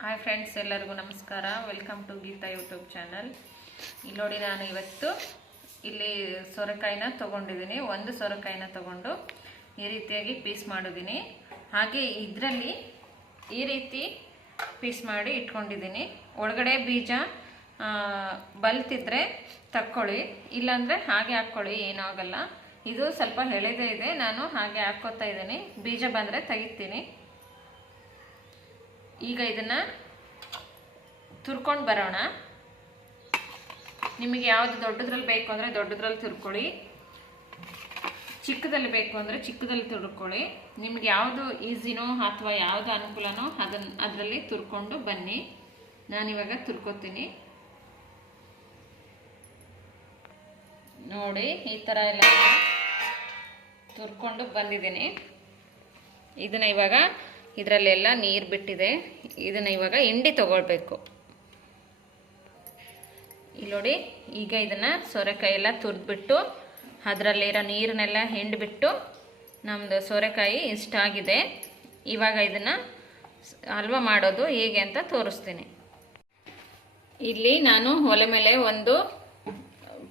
Hi friends ಎಲ್ಲರಿಗೂ ನಮಸ್ಕಾರ. Welcome to Geetha YouTube channel ಇಲ್ಲಿ ನೋಡಿ ನಾನು ಇವತ್ತು ಇಲ್ಲಿ ಸೊರೆಕಾಯಿನ ತೊಗೊಂಡಿದ್ದೀನಿ. ಒಂದು ಸೊರೆಕಾಯಿನ ತಗೊಂಡು ಈ ರೀತಿಯಾಗಿ ಪೀಸ್ ಮಾಡಿದ್ದೀನಿ. ಹಾಗೆ ಇದರಲ್ಲಿ ಈ ರೀತಿ ಪೀಸ್ ಮಾಡಿ ಇಟ್ಕೊಂಡಿದ್ದೀನಿ. ಒಳಗಡೆ ಬೀಜ ಬಲ್ತಿದ್ರೆ ತಕ್ಕೊಳ್ಳಿ. ಇಲ್ಲಾಂದರೆ ಹಾಗೆ ಹಾಕ್ಕೊಳ್ಳಿ, ಏನಾಗಲ್ಲ. ಇದು ಸ್ವಲ್ಪ ಎಳೆದೇ ಇದೆ. ನಾನು ಹಾಗೆ ಹಾಕ್ಕೋತಾ ಇದ್ದೀನಿ. ಬೀಜ ಬಂದರೆ ತೆಗಿತೀನಿ. ಈಗ ಇದನ್ನ ತುರ್ಕೊಂಡು ಬರೋಣ. ನಿಮಗೆ ಯಾವುದು ದೊಡ್ಡದ್ರಲ್ಲಿ ಬೇಕು ಅಂದರೆ ದೊಡ್ಡದ್ರಲ್ಲಿ ತುರ್ಕೊಳ್ಳಿ. ಚಿಕ್ಕದಲ್ಲಿ ಬೇಕು ಅಂದರೆ ಚಿಕ್ಕದಲ್ಲಿ ತುರ್ಕೊಳ್ಳಿ. ನಿಮ್ಗೆ ಯಾವುದು ಈಸಿನೋ ಅಥವಾ ಯಾವುದು ಅನುಕೂಲನೋ ಅದನ್ನು ಅದರಲ್ಲಿ ತುರ್ಕೊಂಡು ಬನ್ನಿ. ನಾನಿವಾಗ ತುರ್ಕೋತೀನಿ. ನೋಡಿ, ಈ ಥರ ಎಲ್ಲ ತುರ್ಕೊಂಡು ಬಂದಿದ್ದೀನಿ. ಇದನ್ನು ಇವಾಗ ಇದರಲ್ಲೆಲ್ಲ ನೀರು ಬಿಟ್ಟಿದೆ. ಇದನ್ನು ಇವಾಗ ಹಿಂಡಿ ತಗೊಳ್ಬೇಕು. ಇಲ್ಲಿ ನೋಡಿ, ಈಗ ಇದನ್ನು ಸೋರೆಕಾಯಿ ಎಲ್ಲ ತುರಿದ್ಬಿಟ್ಟು ಅದರಲ್ಲಿರೋ ನೀರನ್ನೆಲ್ಲ ಹಿಂಡಿಬಿಟ್ಟು ನಮ್ಮದು ಸೋರೆಕಾಯಿ ಇಷ್ಟಾಗಿದೆ ಇವಾಗ ಇದನ್ನು ಹಲ್ವಾ ಮಾಡೋದು ಹೇಗೆ ಅಂತ ತೋರಿಸ್ತೀನಿ. ಇಲ್ಲಿ ನಾನು ಒಲೆ ಮೇಲೆ ಒಂದು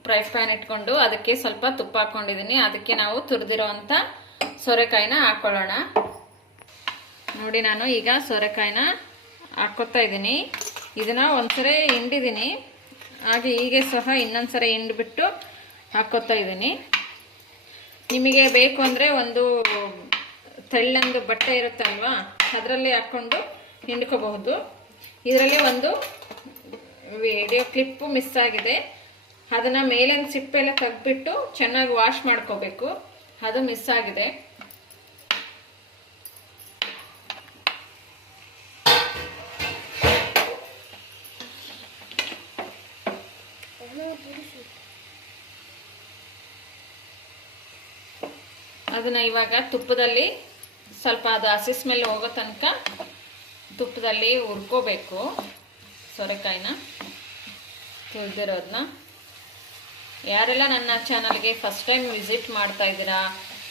ಫ್ರೈ ಪ್ಯಾನ್ ಇಟ್ಕೊಂಡು ಅದಕ್ಕೆ ಸ್ವಲ್ಪ ತುಪ್ಪ ಹಾಕ್ಕೊಂಡಿದ್ದೀನಿ. ಅದಕ್ಕೆ ನಾವು ತುರಿದಿರೋ ಅಂಥ ಸೋರೆಕಾಯಿನ ಹಾಕ್ಕೊಳ್ಳೋಣ ನೋಡಿ ನಾನು ಈಗ ಸೋರೆಕಾಯಿನ ಹಾಕ್ಕೊತಾ ಇದ್ದೀನಿ. ಇದನ್ನ ಒಂದ್ಸರಿ ಹಿಂಡಿದ್ದೀನಿ. ಹಾಗೆ ಹೀಗೆ ಸಹ ಇನ್ನೊಂದ್ಸರಿ ಹಿಂಡ್ಬಿಟ್ಟು ಹಾಕ್ಕೊತಾ ಇದ್ದೀನಿ. ನಿಮಗೆ ಬೇಕು ಅಂದರೆ ಒಂದು ತೆಳ್ಳಂದು ಬಟ್ಟೆ ಇರುತ್ತಲ್ವಾ, ಅದರಲ್ಲಿ ಹಾಕ್ಕೊಂಡು ಹಿಂಡ್ಕೋಬಹುದು. ಇದರಲ್ಲಿ ಒಂದು ವಿಡಿಯೋ ಕ್ಲಿಪ್ಪು ಮಿಸ್ ಆಗಿದೆ. ಅದನ್ನು ಮೇಲಿನ ಸಿಪ್ಪೆಲ್ಲ ತೆಗ್ದುಬಿಟ್ಟು ಚೆನ್ನಾಗಿ ವಾಶ್ ಮಾಡ್ಕೋಬೇಕು. ಅದು ಮಿಸ್ ಆಗಿದೆ. ಅದನ್ನ ಇವಾಗ ತುಪ್ಪದಲ್ಲಿ ಸ್ವಲ್ಪ ಅದು ಹಸಿ ಸ್ಮೆಲ್ ಹೋಗೋ ತನಕ ತುಪ್ಪದಲ್ಲಿ ಹುರ್ಕೋಬೇಕು ಸೊರೆಕಾಯಿನ. ತುರಿದಿರೋದನ್ನ ಯಾರೆಲ್ಲ ನನ್ನ ಚಾನಲ್ಗೆ ಫಸ್ಟ್ ಟೈಮ್ ವಿಸಿಟ್ ಮಾಡ್ತಾ ಇದ್ದೀರಾ,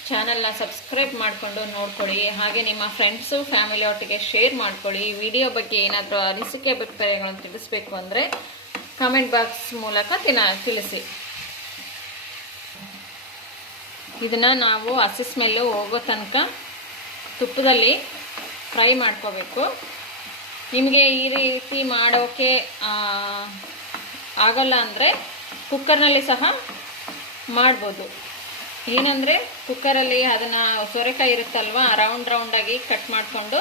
ಚಾನಲ್ನ ಸಬ್ಸ್ಕ್ರೈಬ್ ಮಾಡಿಕೊಂಡು ನೋಡ್ಕೊಳ್ಳಿ, ಹಾಗೆ ನಿಮ್ಮ ಫ್ರೆಂಡ್ಸು ಫ್ಯಾಮಿಲಿ ಒಟ್ಟಿಗೆ ಶೇರ್ ಮಾಡ್ಕೊಳ್ಳಿ. ವಿಡಿಯೋ ಬಗ್ಗೆ ಏನಾದರೂ ಅನಿಸಿಕೆ, ಅಭಿಪ್ರಾಯಗಳನ್ನು ತಿಳಿಸ್ಬೇಕು ಅಂದರೆ ಕಮೆಂಟ್ ಬಾಕ್ಸ್ ಮೂಲಕ ತಿನ್ನ ತಿಳಿಸಿ. ಇದನ್ನು ನಾವು ಹಸಿ ಸ್ಮೆಲ್ಲು ಹೋಗೋ ತನಕ ತುಪ್ಪದಲ್ಲಿ ಫ್ರೈ ಮಾಡ್ಕೋಬೇಕು. ನಿಮಗೆ ಈ ರೀತಿ ಮಾಡೋಕ್ಕೆ ಆಗಲ್ಲ ಅಂದರೆ ಕುಕ್ಕರ್ನಲ್ಲಿ ಸಹ ಮಾಡ್ಬೋದು. ಏನಂದರೆ ಕುಕ್ಕರಲ್ಲಿ ಅದನ್ನು ಸೋರೆಕಾಯಿ ಇರುತ್ತಲ್ವ ರೌಂಡ್ ರೌಂಡಾಗಿ ಕಟ್ ಮಾಡಿಕೊಂಡು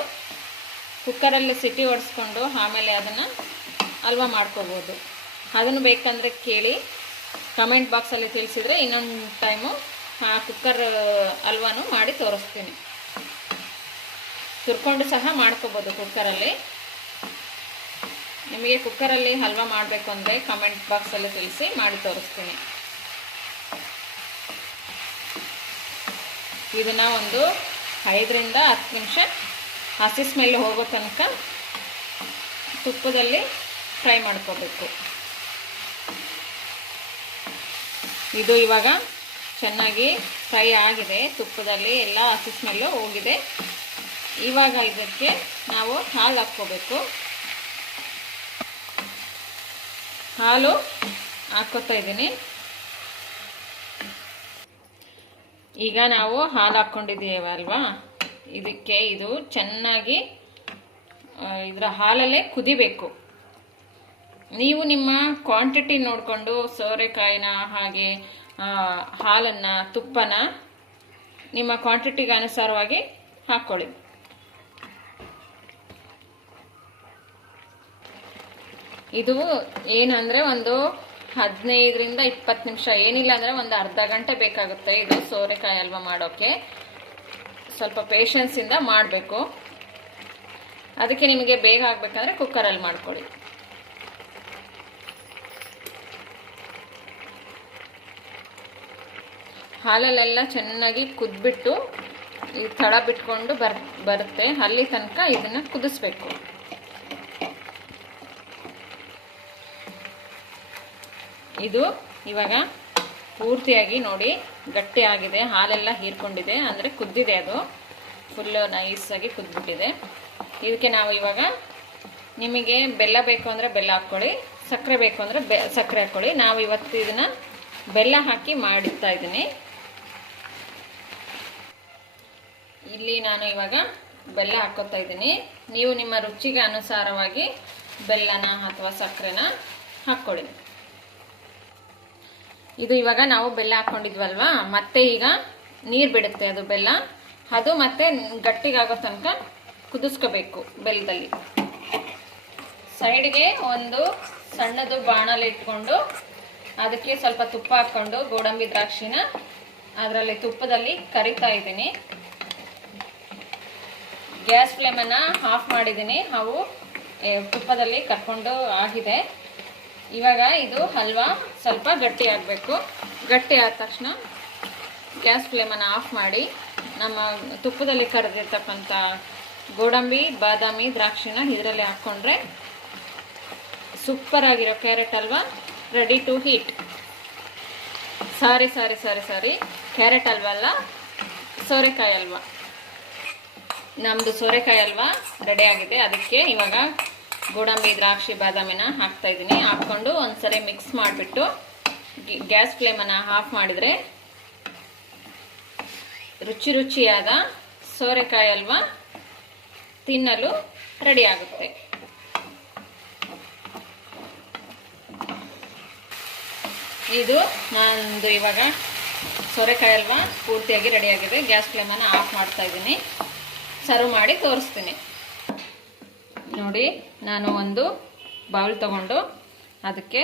ಕುಕ್ಕರಲ್ಲಿ ಸಿಟಿ ಒಡಿಸ್ಕೊಂಡು ಆಮೇಲೆ ಅದನ್ನು ಹಲ್ವಾ ಮಾಡ್ಕೋಬೋದು. ಅದನ್ನು ಬೇಕಂದರೆ ಕೇಳಿ ಕಮೆಂಟ್ ಬಾಕ್ಸಲ್ಲಿ ತಿಳಿಸಿದರೆ ಇನ್ನೊಂದು ಟೈಮು ಆ ಕುಕ್ಕರ್ ಹಲ್ವಾನು ಮಾಡಿ ತೋರಿಸ್ತೀನಿ. ತುರ್ಕೊಂಡು ಸಹ ಮಾಡ್ಕೋಬೋದು ಕುಕ್ಕರಲ್ಲಿ ನಿಮಗೆ ಕುಕ್ಕರಲ್ಲಿ ಹಲ್ವಾ ಮಾಡಬೇಕು ಅಂದರೆ ಕಮೆಂಟ್ ಬಾಕ್ಸಲ್ಲಿ ತಿಳಿಸಿ ಮಾಡಿ ತೋರಿಸ್ತೀನಿ. ಇದನ್ನು ಒಂದು ಐದರಿಂದ ಹತ್ತು ನಿಮಿಷ ಹಸಿ ಸ್ಮೆಲ್ ಹೋಗೋ ತನಕ ತುಪ್ಪದಲ್ಲಿ ಫ್ರೈ ಮಾಡ್ಕೋಬೇಕು. ಇದು ಇವಾಗ ಚೆನ್ನಾಗಿ ಫ್ರೈ ಆಗಿದೆ. ತುಪ್ಪದಲ್ಲಿ ಎಲ್ಲ ಹಸಿ ಸ್ಮೆಲ್ಲು ಹೋಗಿದೆ. ಇವಾಗ ಇದಕ್ಕೆ ನಾವು ಹಾಲು ಹಾಕ್ಕೋಬೇಕು. ಹಾಲು ಹಾಕ್ಕೋತಾ ಇದ್ದೀನಿ. ಈಗ ನಾವು ಹಾಲು ಹಾಕ್ಕೊಂಡಿದ್ದೀವಲ್ವಾ? ಇದಕ್ಕೆ ಇದು ಚೆನ್ನಾಗಿ ಇದರ ಹಾಲಲ್ಲೇ ಕುದಿಬೇಕು. ನೀವು ನಿಮ್ಮ ಕ್ವಾಂಟಿಟಿ ನೋಡಿಕೊಂಡು ಸೋರೆಕಾಯಿನ ಹಾಗೆ ಹಾಲನ್ನು, ತುಪ್ಪನ ನಿಮ್ಮ ಕ್ವಾಂಟಿಟಿಗೆ ಅನುಸಾರವಾಗಿ ಹಾಕ್ಕೊಳ್ಳಿ ಇದು ಏನಂದರೆ ಒಂದು ಹದಿನೈದರಿಂದ ಇಪ್ಪತ್ತು ನಿಮಿಷ, ಏನಿಲ್ಲ ಅಂದರೆ ಒಂದು ಅರ್ಧ ಗಂಟೆ ಬೇಕಾಗುತ್ತೆ ಇದು ಸೋರೆಕಾಯಿ ಅಲ್ವ ಮಾಡೋಕ್ಕೆ ಸ್ವಲ್ಪ ಪೇಷನ್ಸಿಂದ ಮಾಡಬೇಕು. ಅದಕ್ಕೆ ನಿಮಗೆ ಬೇಗ ಆಗಬೇಕಂದ್ರೆ ಕುಕ್ಕರಲ್ಲಿ ಮಾಡ್ಕೊಳ್ಳಿ. ಹಾಲಲ್ಲೆಲ್ಲ ಚೆನ್ನಾಗಿ ಕುದ್ಬಿಟ್ಟು ಈ ತಳ ಬಿಟ್ಕೊಂಡು ಬರ್, ಬರುತ್ತೆ. ಅಲ್ಲಿ ತನಕ ಇದನ್ನು ಕುದಿಸ್ಬೇಕು. ಇದು ಇವಾಗ ಪೂರ್ತಿಯಾಗಿ ನೋಡಿ ಗಟ್ಟಿಯಾಗಿದೆ ಹಾಲೆಲ್ಲ ಹೀರ್ಕೊಂಡಿದೆ. ಅಂದರೆ ಕುದ್ದಿದೆ ಅದು. ಫುಲ್ಲು ನೈಸಾಗಿ ಕುದ್ಬಿಟ್ಟಿದೆ. ಇದಕ್ಕೆ ನಾವು ಇವಾಗ ನಿಮಗೆ ಬೆಲ್ಲ ಬೇಕು ಅಂದರೆ ಬೆಲ್ಲ ಹಾಕ್ಕೊಳ್ಳಿ. ಸಕ್ಕರೆ ಬೇಕು ಅಂದರೆ ಬೆ, ಸಕ್ಕರೆ ಹಾಕ್ಕೊಳ್ಳಿ. ನಾವು ಇವತ್ತು ಇದನ್ನು ಬೆಲ್ಲ ಹಾಕಿ ಮಾಡುತ್ತಾ ಇದ್ದೀನಿ. ಇಲ್ಲಿ ನಾನು ಇವಾಗ ಬೆಲ್ಲ ಹಾಕೋತಾ ಇದ್ದೀನಿ. ನೀವು ನಿಮ್ಮ ರುಚಿಗೆ ಅನುಸಾರವಾಗಿ ಬೆಲ್ಲನ ಅಥವಾ ಸಕ್ಕರೆನ ಹಾಕ್ಕೊಳ್ಳಿ ಇದು ಇವಾಗ ನಾವು ಬೆಲ್ಲ ಹಾಕ್ಕೊಂಡಿದ್ವಲ್ವಾ ಮತ್ತೆ ಈಗ ನೀರು ಬಿಡುತ್ತೆ ಅದು ಬೆಲ್ಲ. ಅದು ಮತ್ತೆ ಗಟ್ಟಿಗಾಗೋ ತನಕ ಕುದಿಸ್ಕೋಬೇಕು ಬೆಲ್ಲದಲ್ಲಿ ಸೈಡ್ಗೆ ಒಂದು ಸಣ್ಣದು ಬಾಣಲೆ ಇಟ್ಕೊಂಡು ಅದಕ್ಕೆ ಸ್ವಲ್ಪ ತುಪ್ಪ ಹಾಕ್ಕೊಂಡು ಗೋಡಂಬಿ ದ್ರಾಕ್ಷಿನ ಅದರಲ್ಲಿ ತುಪ್ಪದಲ್ಲಿ ಕರಿತಾ ಇದ್ದೀನಿ. ಗ್ಯಾಸ್ ಫ್ಲೇಮನ್ನು ಆಫ್ ಮಾಡಿದ್ದೀನಿ. ಅವು ತುಪ್ಪದಲ್ಲಿ ಕರ್ಕೊಂಡು ಆಗಿದೆ. ಇವಾಗ ಇದು ಹಲ್ವಾ ಸ್ವಲ್ಪ ಗಟ್ಟಿ ಆಗಬೇಕು. ಗಟ್ಟಿ ಆದ ತಕ್ಷಣ ಗ್ಯಾಸ್ ಫ್ಲೇಮನ್ನು ಆಫ್ ಮಾಡಿ ನಮ್ಮ ತುಪ್ಪದಲ್ಲಿ ಕರೆದಿರ್ತಕ್ಕಂಥ ಗೋಡಂಬಿ, ಬಾದಾಮಿ, ದ್ರಾಕ್ಷಿನ ಇದರಲ್ಲಿ ಹಾಕ್ಕೊಂಡ್ರೆ ಸೂಪರ್ ಆಗಿರೋ carrot halwa ready to eat sorry sorry sorry sorry. Carrot halwa ಅಲ್ಲ, ಸೋರೆಕಾಯಿ ಹಲ್ವಾ. ನಮ್ಮದು ಸೋರೆಕಾಯಿ ಅಲ್ವಾ? ರೆಡಿ ಆಗಿದೆ. ಅದಕ್ಕೆ ಇವಾಗ ಗೋಡಂಬಿ, ದ್ರಾಕ್ಷಿ, ಬಾದಾಮಿನ ಹಾಕ್ತಾ ಇದ್ದೀನಿ. ಹಾಕ್ಕೊಂಡು ಒಂದ್ಸರಿ ಮಿಕ್ಸ್ ಮಾಡಿಬಿಟ್ಟು ಗ್ಯಾಸ್ ಫ್ಲೇಮನ್ನು ಆಫ್ ಮಾಡಿದರೆ ರುಚಿ ರುಚಿಯಾದ ಸೋರೆಕಾಯಿ ಅಲ್ವಾ ತಿನ್ನಲು ರೆಡಿ ಆಗುತ್ತೆ. ಇದು ನಂದು ಇವಾಗ ಸೋರೆಕಾಯಿ ಅಲ್ವಾ ಪೂರ್ತಿಯಾಗಿ ರೆಡಿಯಾಗಿದೆ ಗ್ಯಾಸ್ ಫ್ಲೇಮನ್ನು ಆಫ್ ಮಾಡ್ತಾ ಇದ್ದೀನಿ. ಸರ್ವ್ ಮಾಡಿ ತೋರಿಸ್ತೀನಿ. ನೋಡಿ, ನಾನು ಒಂದು ಬೌಲ್ ತಗೊಂಡು ಅದಕ್ಕೆ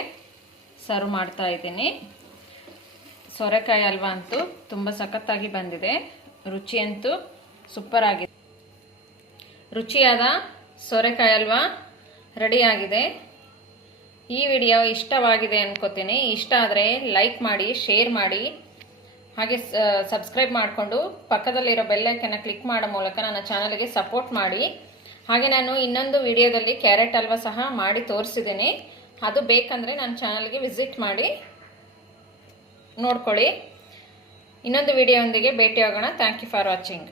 ಸರ್ವ್ ಮಾಡ್ತಾ ಇದ್ದೀನಿ. ಸೋರೆಕಾಯಿ ಅಲ್ವಾ ಅಂತೂ ತುಂಬ ಸಖತ್ತಾಗಿ ಬಂದಿದೆ. ರುಚಿಯಂತೂ ಸೂಪರ್ ಆಗಿದೆ. ರುಚಿಯಾದ ಸೋರೆಕಾಯಿ ಹಲ್ವಾ ರೆಡಿಯಾಗಿದೆ ಈ ವಿಡಿಯೋ ಇಷ್ಟವಾಗಿದೆ ಅನ್ಕೋತೀನಿ. ಇಷ್ಟ ಆದರೆ ಲೈಕ್ ಮಾಡಿ ಶೇರ್ ಮಾಡಿ. ಹಾಗೆ ಸಬ್ಸ್ಕ್ರೈಬ್ ಮಾಡಿಕೊಂಡು ಪಕ್ಕದಲ್ಲಿರೋ ಬೆಲ್ಲೈಕನ್ನ ಕ್ಲಿಕ್ ಮಾಡೋ ಮೂಲಕ ನನ್ನ ಚಾನಲ್ಗೆ ಸಪೋರ್ಟ್ ಮಾಡಿ. ಹಾಗೆ ನಾನು ಇನ್ನೊಂದು ವಿಡಿಯೋದಲ್ಲಿ ಕ್ಯಾರೆಟ್ ಹಲ್ವಾ ಸಹ ಮಾಡಿ ತೋರಿಸಿದ್ದೀನಿ. ಅದು ಬೇಕಂದರೆ ನನ್ನ ಚಾನಲ್ಗೆ ವಿಸಿಟ್ ಮಾಡಿ. ನೋಡ್ಕೊಳ್ಳಿ. ಇನ್ನೊಂದು ವಿಡಿಯೋದೊಂದಿಗೆ ಭೇಟಿಯಾಗೋಣ. Thank you for watching